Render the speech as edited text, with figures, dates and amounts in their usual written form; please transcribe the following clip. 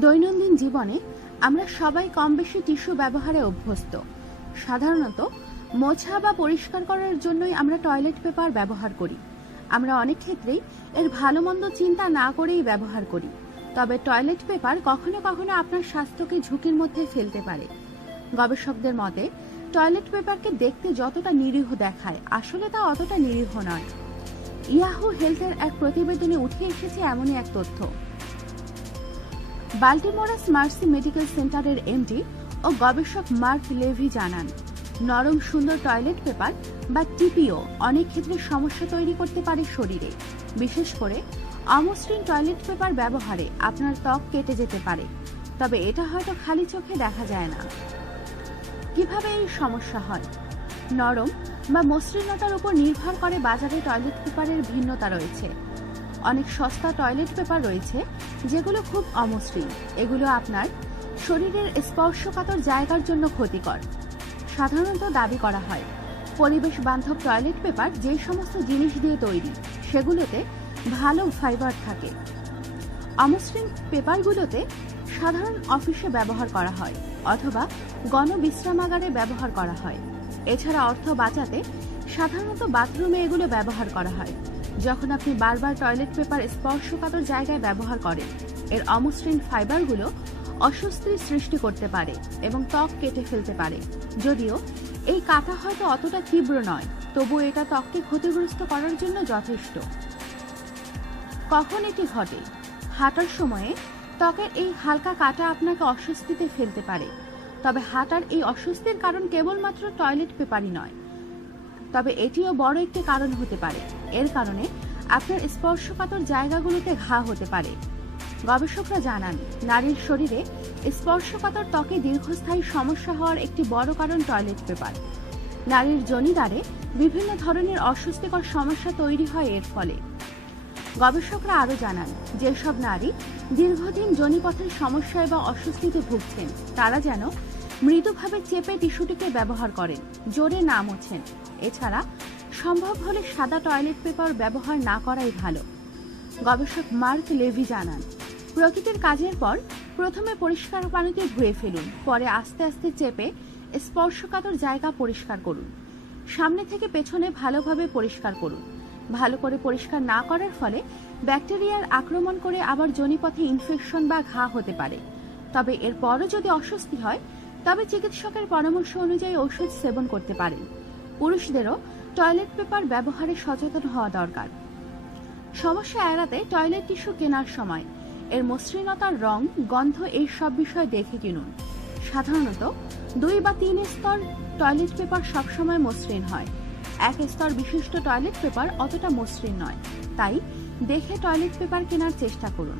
দৈনন্দিন জীবনে আমরা সবাই কম বেশি টিস্যু ব্যবহারে অভ্যস্ত। সাধারণত মোছা বা পরিষ্কার করার জন্যই আমরা টয়লেট পেপার ব্যবহার করি। আমরা অনেক ক্ষেত্রেই এর ভালো মন্দ চিন্তা না করেই ব্যবহার করি। তবে টয়লেট পেপার কখনো কখনো আপনার স্বাস্থ্যকে ঝুঁকির মধ্যে ফেলতে পারে। গবেষকদের মতে টয়লেট পেপারকে দেখতে যতটা নিরীহ দেখায়, আসলে তা অতটা নিরীহ নয়। ইয়াহু হেলথের এক প্রতিবেদনে উঠে এসেছে এমনই এক তথ্য। বাল্টিমোরাস মার্সি মেডিকেল সেন্টারের এমডি ও গবেষক মার্ক লেভি জানান, নরম সুন্দর টয়লেট পেপার বা টিপিও অনেক ক্ষেত্রে সমস্যা তৈরি করতে পারে শরীরে। বিশেষ করে অমসৃণ টয়লেট পেপার ব্যবহারে আপনার ত্বক কেটে যেতে পারে, তবে এটা হয়তো খালি চোখে দেখা যায় না। কিভাবে এই সমস্যা হয়? নরম বা মসৃণতার উপর নির্ভর করে বাজারে টয়লেট পেপারের ভিন্নতা রয়েছে। অনেক সস্তা টয়লেট পেপার রয়েছে যেগুলো খুব অমসৃণ। এগুলো আপনার শরীরের স্পর্শকাতর জায়গার জন্য ক্ষতিকর। সাধারণত দাবি করা হয় পরিবেশ বান্ধব টয়লেট পেপার যে সমস্ত জিনিস দিয়ে তৈরি সেগুলোতে ভালো ফাইবার থাকে। অমসৃণ পেপারগুলোতে সাধারণ অফিসে ব্যবহার করা হয় অথবা গণবিশ্রামাগারে ব্যবহার করা হয়। এছাড়া অর্থ বাঁচাতে সাধারণত বাথরুমে এগুলো ব্যবহার করা হয়। যখন আপনি বারবার টয়লেট পেপার স্পর্শকাতর জায়গায় ব্যবহার করেন, এর অমসৃণ ফাইবারগুলো অস্বস্তির সৃষ্টি করতে পারে এবং ত্বক কেটে ফেলতে পারে। যদিও এই কাটা হয়তো অতটা তীব্র নয়, তবুও এটা ত্বককে ক্ষতিগ্রস্ত করার জন্য যথেষ্ট। কখন এটি ঘটে? হাঁটার সময়ে ত্বকের এই হালকা কাটা আপনাকে অস্বস্তিতে ফেলতে পারে। তবে হাঁটার এই অস্বস্তির কারণ কেবলমাত্র টয়লেট পেপারই নয়, তবে এটিও বড় একটি কারণ হতে পারে। এর কারণে আপনার স্পর্শকাতর জায়গাগুলোতে ঘা হতে পারে। গবেষকরা জানান, নারীর শরীরে স্পর্শকাতর ত্বকে দীর্ঘস্থায়ী সমস্যা হওয়ার একটি বড় কারণ টয়লেট পেপার। নারীর যোনিদ্বারে বিভিন্ন ধরনের অস্বস্তিকর সমস্যা তৈরি হয় এর ফলে। গবেষকরা আরও জানান, যেসব নারী দীর্ঘদিন যোনিপথের সমস্যা বা অস্বস্তিতে ভুগছেন তারা যেন মৃদুভাবে চেপে টিস্যুটিকে ব্যবহার করেন, জোরে না মোছেন। এছাড়া সম্ভব হলে সাদা টয়লেট পেপার ব্যবহার না করাই ভালো। গবেষক মার্ক লেভি জানান, প্রকৃতির কাজের পর প্রথমে পরিষ্কার পানিতে ধুয়ে ফেলুন, পরে আস্তে আস্তে চেপে স্পর্শকাতর জায়গা পরিষ্কার করুন। সামনে থেকে পেছনে ভালোভাবে পরিষ্কার করুন। ভালো করে পরিষ্কার না করার ফলে ব্যাকটেরিয়ার আক্রমণ করে আবার যোনিপথে ইনফেকশন বা ঘা হতে পারে। তবে এরপরও যদি অস্বস্তি হয় তবে চিকিৎসকের পরামর্শ অনুযায়ী ওষুধ সেবন করতে পারেন। পুরুষদেরও টয়লেট পেপার ব্যবহারে সচেতন হওয়া দরকার। সমস্যা এড়াতে টয়লেট টিস্যু কেনার সময় এর মসৃণতার রং, গন্ধ এই সব বিষয় দেখে কিনুন। সাধারণত 2 বা 3 স্তর টয়লেট পেপার সবসময় মসৃণ হয়। 1 স্তর বিশিষ্ট টয়লেট পেপার অতটা মসৃণ নয়। তাই দেখে টয়লেট পেপার কেনার চেষ্টা করুন।